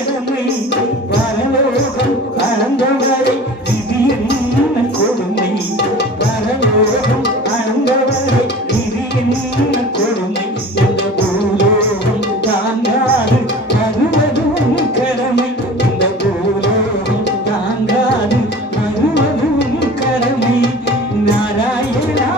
கடமை பரலோகம் அளந்தவரை விதி என்ன கொடுமை பரலோகம் அளந்தவரை விதி என்ன கொடுமை இந்த பூலோகம் தாங்காது மறுவதும் கடமை இந்த பூலோகம் தாங்காது மறுவதும் கடமை நாராயணா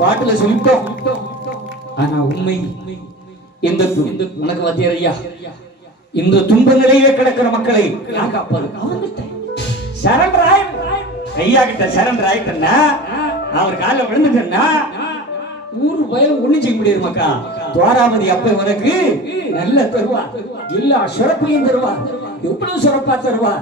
பாட்டுல சொல்லிட்டோம். ஆனா உண்மை இந்த உனக்கு வாத்தியார் இந்த துன்ப நிலையில கிடக்கிற மக்களை காப்பாது சரண்டராய் ஐயா கிட்ட சரண்டர் ஆயிட்டா அவர் காலில் விழுந்துட்டா ஊரு பயம் ஒண்ணு செய்ய முடியாது மக்கா. துவாராபதி அப்ப உனக்கு நல்ல தருவா, எல்லா சிறப்பையும் தருவா, எவ்வளவு சிறப்பா தருவா.